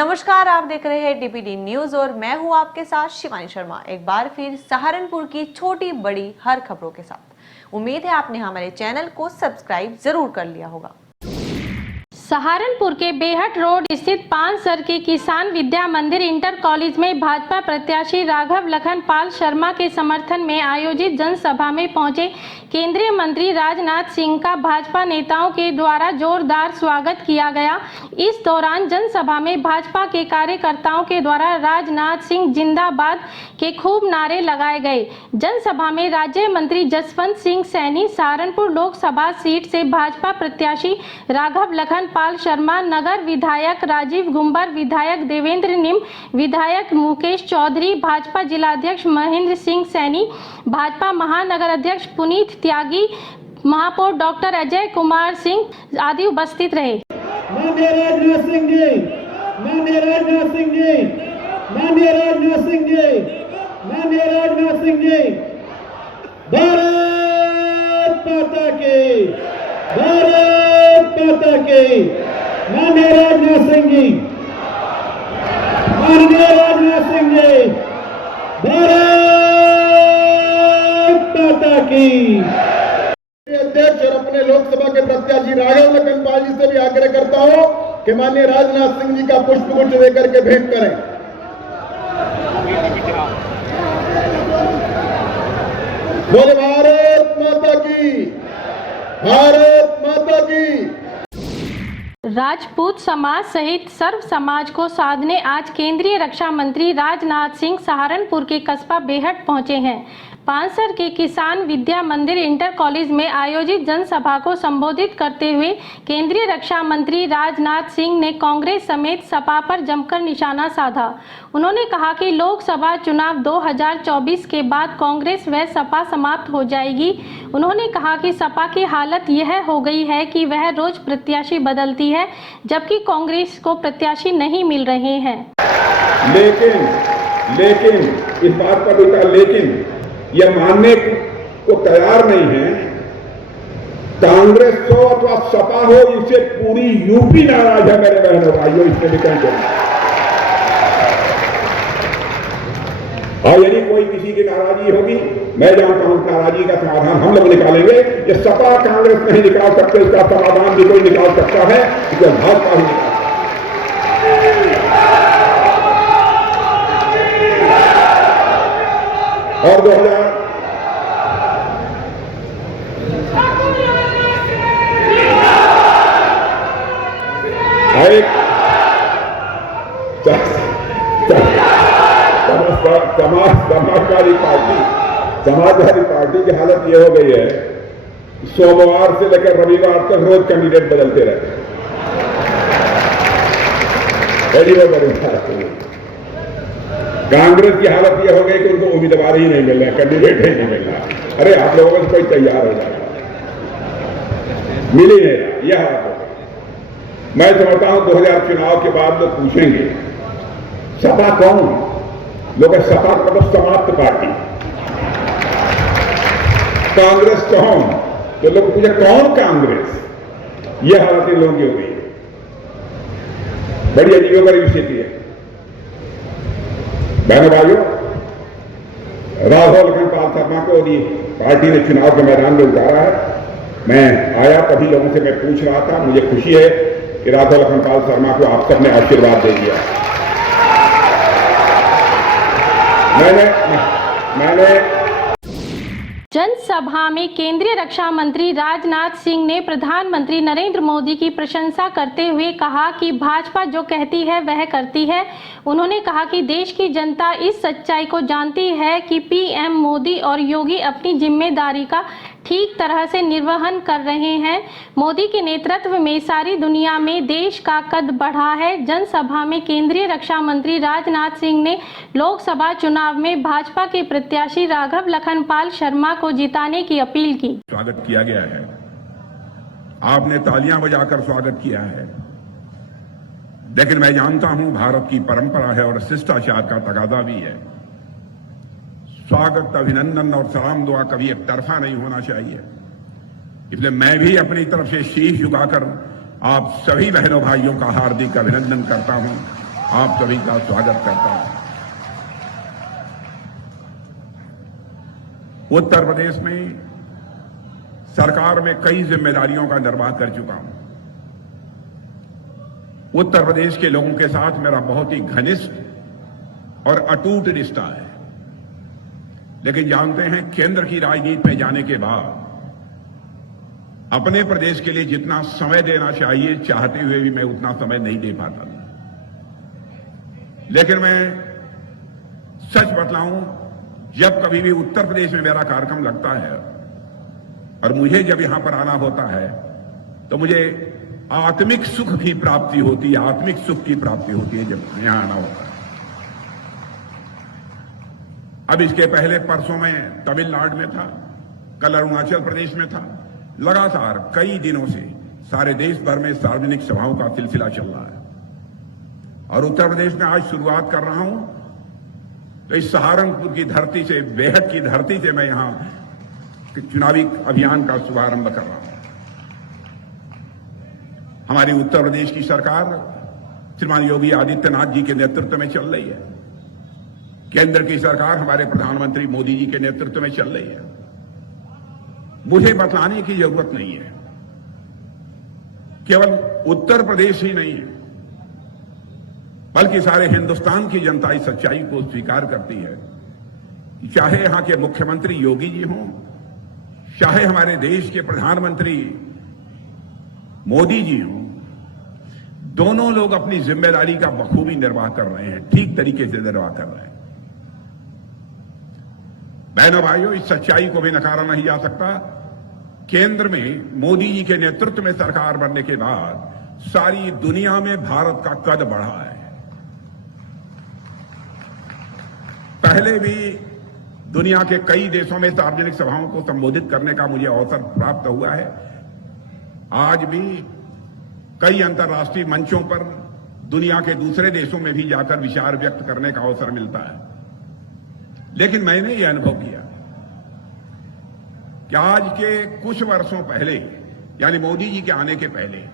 नमस्कार, आप देख रहे हैं डीपीडी न्यूज और मैं हूं आपके साथ शिवानी शर्मा। एक बार फिर सहारनपुर की छोटी बड़ी हर खबरों के साथ। उम्मीद है आपने हमारे चैनल को सब्सक्राइब जरूर कर लिया होगा। सहारनपुर के बेहट रोड स्थित पानसर के किसान विद्या मंदिर इंटर कॉलेज में भाजपा प्रत्याशी राघव लखन पाल शर्मा के समर्थन में आयोजित जनसभा में पहुंचे केंद्रीय मंत्री राजनाथ सिंह का भाजपा नेताओं के द्वारा जोरदार स्वागत किया गया। इस दौरान जनसभा में भाजपा के कार्यकर्ताओं के द्वारा राजनाथ सिंह जिंदाबाद के खूब नारे लगाए गए। जनसभा में राज्य मंत्री जसवंत सिंह सैनी, सहारनपुर लोकसभा सीट से भाजपा प्रत्याशी राघव लखन पाल शर्मा, नगर विधायक राजीव गुंबर, विधायक देवेंद्र निम, विधायक मुकेश चौधरी, भाजपा जिलाध्यक्ष महेंद्र सिंह सैनी, भाजपा महानगर अध्यक्ष पुनीत त्यागी, महापौर डॉक्टर अजय कुमार सिंह आदि उपस्थित रहे। माननीय राजनाथ सिंह जी, माननीय राजनाथ सिंह जी, माननीय राजनाथ सिंह जी, माननीय राजनाथ सिंह जी, भारत माता की, भारत माता की, माननीय राजनाथ सिंह जी, माननीय राजनाथ सिंह जी, भारत माता की। अध्यक्ष और अपने लोकसभा के प्रत्याशी राघव लखन पाल जी से भी आग्रह करता हूं कि माननीय राजनाथ सिंह जी का पुष्पगुच्छ देकर के भेंट करें। बोले भारत माता की, भारत माता की। राजपूत समाज सहित सर्व समाज को साधने आज केंद्रीय रक्षा मंत्री राजनाथ सिंह सहारनपुर के कस्बा बेहट पहुंचे हैं। पानसर के किसान विद्या मंदिर इंटर कॉलेज में आयोजित जनसभा को संबोधित करते हुए केंद्रीय रक्षा मंत्री राजनाथ सिंह ने कांग्रेस समेत सपा पर जमकर निशाना साधा। उन्होंने कहा कि लोकसभा चुनाव 2024 के बाद कांग्रेस व सपा समाप्त हो जाएगी। उन्होंने कहा कि सपा की हालत यह हो गई है कि वह रोज प्रत्याशी बदलती है, जबकि कांग्रेस को प्रत्याशी नहीं मिल रहे हैं। लेकिन इस बात पर उनका लेकिन यह मानने को तैयार नहीं है, कांग्रेस हो अथवा सपा हो, इससे पूरी यूपी नाराज है मेरे बहनों भाइयों। इसमें भी कहीं और यदि कोई किसी की नाराजगी होगी, मैं जानता हूं नाराजगी का समाधान हम लोग निकालेंगे। ये सपा कांग्रेस नहीं निकाल सकते, इसका समाधान भी कोई निकाल सकता है, इसे भाजपा ही निकाल। और 2000 समाजवादी पार्टी की हालत यह हो गई है, सोमवार से लेकर रविवार तक रोज कैंडिडेट बदलते रहते हैं। कांग्रेस की हालत यह हो गई कि उनको उम्मीदवार ही नहीं मिल रहा, कैंडिडेट ही नहीं मिल रहा। अरे आप लोगों में कोई तैयार हो जाएगा, मिल ही नहीं रहा, यह हालत हो गई। मैं समझता हूं 2000 चुनाव के बाद लोग पूछेंगे सपा कौन? लोग सपा मतलब समाप्त पार्टी। कांग्रेस कौन? तो लोग पूछे कौन कांग्रेस? यह हालत इन लोगों की हो गई है। बड़ी अजीबोगरीब स्थिति है बहनों भाइयों। राघव लखन पाल शर्मा को पार्टी ने चुनाव के मैदान में उतारा है। मैं आया तभी लोगों से मैं पूछ रहा था, मुझे खुशी है कि राघव लखन पाल शर्मा को आप सबने आशीर्वाद दे दिया। मैंने जनसभा में केंद्रीय रक्षा मंत्री राजनाथ सिंह ने प्रधानमंत्री नरेंद्र मोदी की प्रशंसा करते हुए कहा कि भाजपा जो कहती है वह करती है। उन्होंने कहा कि देश की जनता इस सच्चाई को जानती है कि पीएम मोदी और योगी अपनी जिम्मेदारी का ठीक तरह से निर्वहन कर रहे हैं। मोदी के नेतृत्व में सारी दुनिया में देश का कद बढ़ा है। जनसभा में केंद्रीय रक्षा मंत्री राजनाथ सिंह ने लोकसभा चुनाव में भाजपा के प्रत्याशी राघव लखन पाल शर्मा को जिताने की अपील की। स्वागत किया गया है, आपने तालियां बजाकर स्वागत किया है, लेकिन मैं जानता हूं भारत की परंपरा है और शिष्टाचार का तकाजा भी है। स्वागत, अभिनंदन और सलाम दुआ कभी एक तरफा नहीं होना चाहिए। इसलिए मैं भी अपनी तरफ से शीश झुकाकर आप सभी बहनों भाइयों का हार्दिक अभिनंदन करता हूं आप सभी का स्वागत करता हूं। उत्तर प्रदेश में सरकार में कई जिम्मेदारियों का निर्वाह कर चुका हूं। उत्तर प्रदेश के लोगों के साथ मेरा बहुत ही घनिष्ठ और अटूट रिश्ता है, लेकिन जानते हैं केंद्र की राजनीति में जाने के बाद अपने प्रदेश के लिए जितना समय देना चाहिए चाहते हुए भी मैं उतना समय नहीं दे पाता। लेकिन मैं सच बतलाऊं, जब कभी भी उत्तर प्रदेश में मेरा कार्यक्रम लगता है और मुझे जब यहां पर आना होता है तो मुझे आत्मिक सुख की प्राप्ति होती है, आत्मिक सुख की प्राप्ति होती है जब यहां आना होता है। अब इसके पहले परसों में तमिलनाडु में था, कल अरुणाचल प्रदेश में था। लगातार कई दिनों से सारे देश भर में सार्वजनिक सभाओं का सिलसिला चल रहा है और उत्तर प्रदेश में आज शुरुआत कर रहा हूं तो इस सहारनपुर की धरती से, बेहट की धरती से मैं यहां चुनावी अभियान का शुभारंभ कर रहा हूं। हमारी उत्तर प्रदेश की सरकार श्रीमान योगी आदित्यनाथ जी के नेतृत्व में चल रही है। केंद्र की सरकार हमारे प्रधानमंत्री मोदी जी के नेतृत्व में चल रही है। मुझे बतलाने की जरूरत नहीं है, केवल उत्तर प्रदेश ही नहीं है बल्कि सारे हिंदुस्तान की जनता इस सच्चाई को स्वीकार करती है। चाहे यहां के मुख्यमंत्री योगी जी हों, चाहे हमारे देश के प्रधानमंत्री मोदी जी हों, दोनों लोग अपनी जिम्मेदारी का बखूबी निर्वाह कर रहे हैं, ठीक तरीके से निर्वाह कर रहे हैं। बहनों भाइयों, इस सच्चाई को भी नकारा नहीं जा सकता। केंद्र में मोदी जी के नेतृत्व में सरकार बनने के बाद सारी दुनिया में भारत का कद बढ़ा है। पहले भी दुनिया के कई देशों में सार्वजनिक सभाओं को संबोधित करने का मुझे अवसर प्राप्त हुआ है। आज भी कई अंतर्राष्ट्रीय मंचों पर दुनिया के दूसरे देशों में भी जाकर विचार व्यक्त करने का अवसर मिलता है। लेकिन मैंने ये अनुभव किया कि आज के कुछ वर्षों पहले, यानी मोदी जी के आने के पहले,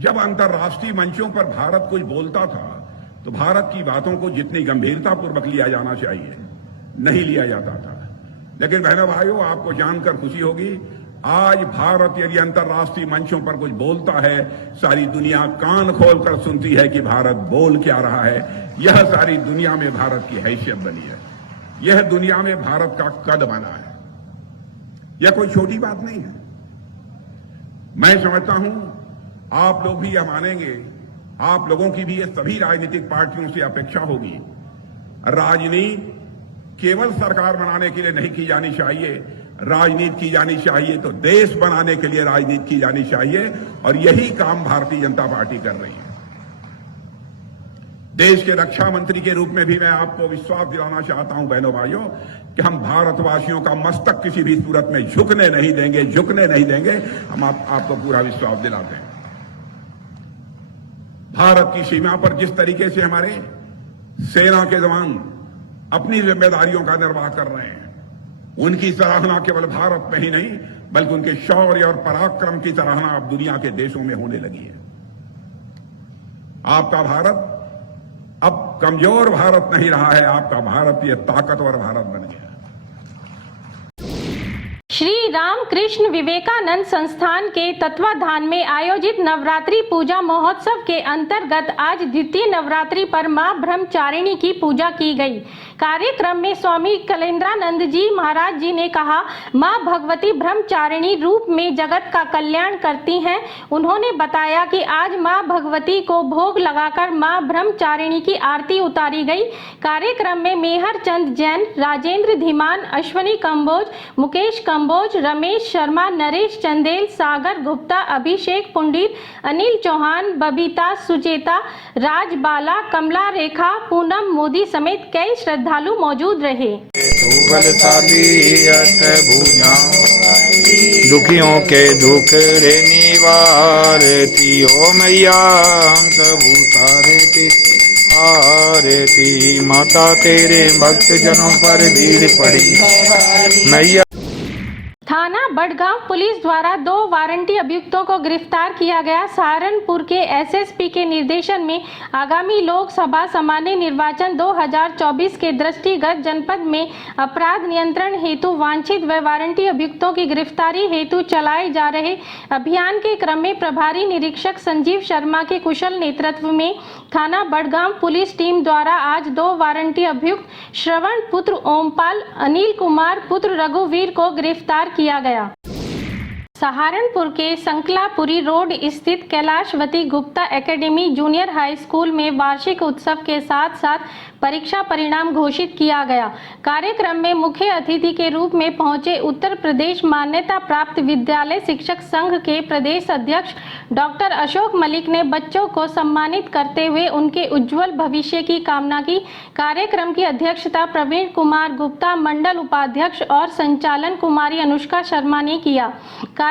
जब अंतर्राष्ट्रीय मंचों पर भारत कुछ बोलता था तो भारत की बातों को जितनी गंभीरतापूर्वक लिया जाना चाहिए नहीं लिया जाता था। लेकिन बहनों भाइयों, आपको जानकर खुशी होगी, आज भारत यदि अंतर्राष्ट्रीय मंचों पर कुछ बोलता है, सारी दुनिया कान खोलकर सुनती है कि भारत बोल क्या रहा है। यह सारी दुनिया में भारत की हैसियत बनी है, यह दुनिया में भारत का कद बना है। यह कोई छोटी बात नहीं है। मैं समझता हूं आप लोग भी यह मानेंगे, आप लोगों की भी ये सभी राजनीतिक पार्टियों से अपेक्षा होगी। राजनीति केवल सरकार बनाने के लिए नहीं की जानी चाहिए, राजनीति की जानी चाहिए तो देश बनाने के लिए राजनीति की जानी चाहिए, और यही काम भारतीय जनता पार्टी कर रही है। देश के रक्षा मंत्री के रूप में भी मैं आपको विश्वास दिलाना चाहता हूं बहनों भाइयों कि हम भारतवासियों का मस्तक किसी भी सूरत में झुकने नहीं देंगे। हम आपको पूरा विश्वास दिलाते हैं। भारत की सीमा पर जिस तरीके से हमारे सेना के जवान अपनी जिम्मेदारियों का निर्वाह कर रहे हैं, उनकी सराहना केवल भारत में ही नहीं बल्कि उनके शौर्य और पराक्रम की सराहना अब दुनिया के देशों में होने लगी है। आपका भारत अब कमजोर भारत नहीं रहा है, आपका भारत ये ताकतवर भारत बन गया है। श्री रामकृष्ण विवेकानंद संस्थान के तत्वाधान में आयोजित नवरात्रि पूजा महोत्सव के अंतर्गत आज द्वितीय नवरात्रि पर मां ब्रह्मचारिणी की पूजा की गई। कार्यक्रम में स्वामी कलेंद्रानंद जी महाराज जी ने कहा, मां भगवती ब्रह्मचारिणी रूप में जगत का कल्याण करती हैं। उन्होंने बताया कि आज मां भगवती को भोग लगाकर मां ब्रह्मचारिणी की आरती उतारी गई। कार्यक्रम में मेहर चंद जैन, राजेंद्र धीमान, अश्वनी कंबोज, मुकेश कंबोज, रमेश शर्मा, नरेश चंदेल, सागर गुप्ता, अभिषेक पुंडित, अनिल चौहान, बबीता, सुचेता, राजबाला, कमला रेखा, पूनम मोदी समेत कई श्रद्धालु मौजूद रहे। दुखियों के दुखड़े निवारती ओ मैया, हम सब उतारती आरती। माता तेरे भक्त जनों पर भीड़ पड़ी मैया। थाना बड़गांव पुलिस द्वारा 2 वारंटी अभियुक्तों को गिरफ्तार किया गया। सहारनपुर के एसएसपी के निर्देशन में आगामी लोकसभा सामान्य निर्वाचन 2024 के दृष्टिगत जनपद में अपराध नियंत्रण हेतु वांछित व वारंटी अभियुक्तों की गिरफ्तारी हेतु चलाए जा रहे अभियान के क्रम में प्रभारी निरीक्षक संजीव शर्मा के कुशल नेतृत्व में थाना बड़गांव पुलिस टीम द्वारा आज 2 वारंटी अभियुक्त श्रवण पुत्र ओमपाल, अनिल कुमार पुत्र रघुवीर को गिरफ्तार किया गया। सहारनपुर के संकलापुरी रोड स्थित Kailashwati Gupta academy junior high school में वार्षिक उत्सव के साथ साथ परीक्षा परिणाम घोषित किया गया। कार्यक्रम में मुख्य अतिथि के रूप में पहुंचे उत्तर प्रदेश मान्यता प्राप्त विद्यालय शिक्षक संघ के प्रदेश अध्यक्ष डॉक्टर अशोक मलिक ने बच्चों को सम्मानित करते हुए उनके उज्जवल भविष्य की कामना की। कार्यक्रम की अध्यक्षता प्रवीण कुमार गुप्ता, मंडल उपाध्यक्ष और संचालन कुमारी अनुष्का शर्मा ने किया।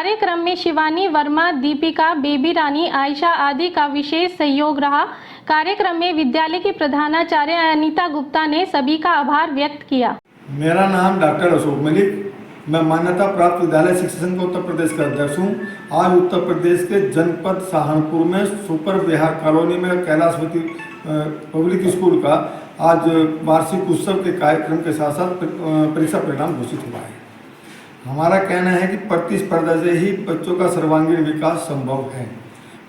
कार्यक्रम में शिवानी वर्मा, दीपिका, बेबी रानी, आयशा आदि का विशेष सहयोग रहा। कार्यक्रम में विद्यालय की प्रधानाचार्य अनीता गुप्ता ने सभी का आभार व्यक्त किया। मेरा नाम डॉक्टर अशोक मलिक, मैं मान्यता प्राप्त विद्यालय शिक्षक संघ उत्तर प्रदेश का अध्यक्ष हूँ। आज उत्तर प्रदेश के जनपद सहारनपुर में सुपर बिहार कॉलोनी में कैलाशवती पब्लिक स्कूल का आज वार्षिक उत्सव के कार्यक्रम के साथ साथ परीक्षा परिणाम घोषित हुआ है। हमारा कहना है कि प्रतिस्पर्धा से ही बच्चों का सर्वांगीण विकास संभव है।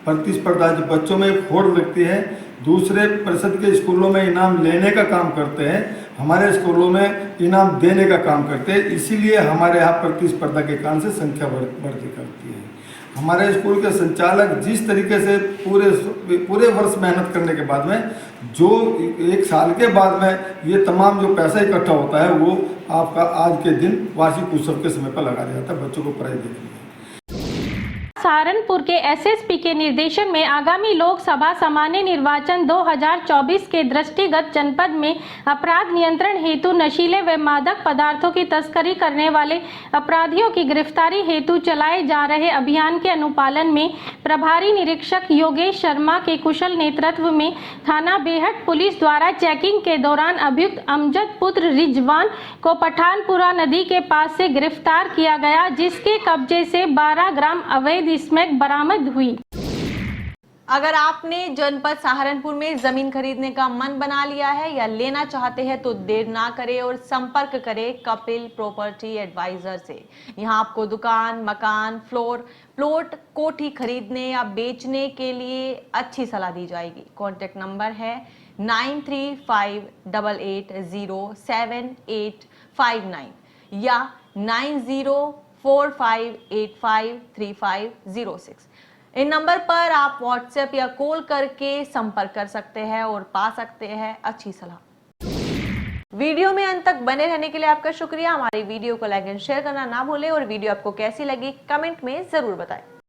प्रतिस्पर्धा जब बच्चों में एक होड़ लगती है, दूसरे परिषद के स्कूलों में इनाम लेने का काम करते हैं, हमारे स्कूलों में इनाम देने का काम करते हैं। इसीलिए हमारे यहाँ प्रतिस्पर्धा के कारण से संख्या बढ़ती करती है। हमारे स्कूल के संचालक जिस तरीके से पूरे वर्ष मेहनत करने के बाद में जो 1 साल के बाद में ये तमाम जो पैसा इकट्ठा होता है वो आपका आज के दिन वार्षिक उत्सव के समय पर लगा दिया जाता है बच्चों को पढ़ाई देखने। सहारनपुर के एसएसपी के निर्देशन में आगामी लोकसभा सामान्य निर्वाचन 2024 के दृष्टिगत जनपद में अपराध नियंत्रण हेतु नशीले व मादक पदार्थों की तस्करी करने वाले अपराधियों की गिरफ्तारी हेतु चलाए जा रहे अभियान के अनुपालन में प्रभारी निरीक्षक योगेश शर्मा के कुशल नेतृत्व में थाना बेहट पुलिस द्वारा चेकिंग के दौरान अभियुक्त अमजद पुत्र रिजवान को पठानपुरा नदी के पास से गिरफ्तार किया गया, जिसके कब्जे से 12 ग्राम अवैध स्मैक बरामद हुई। अगर आपने जनपद सहारनपुर में जमीन खरीदने का मन बना लिया है या लेना चाहते हैं तो देर ना करें और संपर्क करें कपिल प्रॉपर्टी एडवाइजर से। यहां आपको दुकान, मकान, प्लॉट, कोठी खरीदने या बेचने के लिए अच्छी सलाह दी जाएगी। कॉन्टेक्ट नंबर है 9351807859 या 9045853506। इन नंबर पर आप व्हाट्सएप या कॉल करके संपर्क कर सकते हैं और पा सकते हैं अच्छी सलाह। वीडियो में अंत तक बने रहने के लिए आपका शुक्रिया। हमारी वीडियो को लाइक एंड शेयर करना ना भूलें और वीडियो आपको कैसी लगी कमेंट में जरूर बताएं।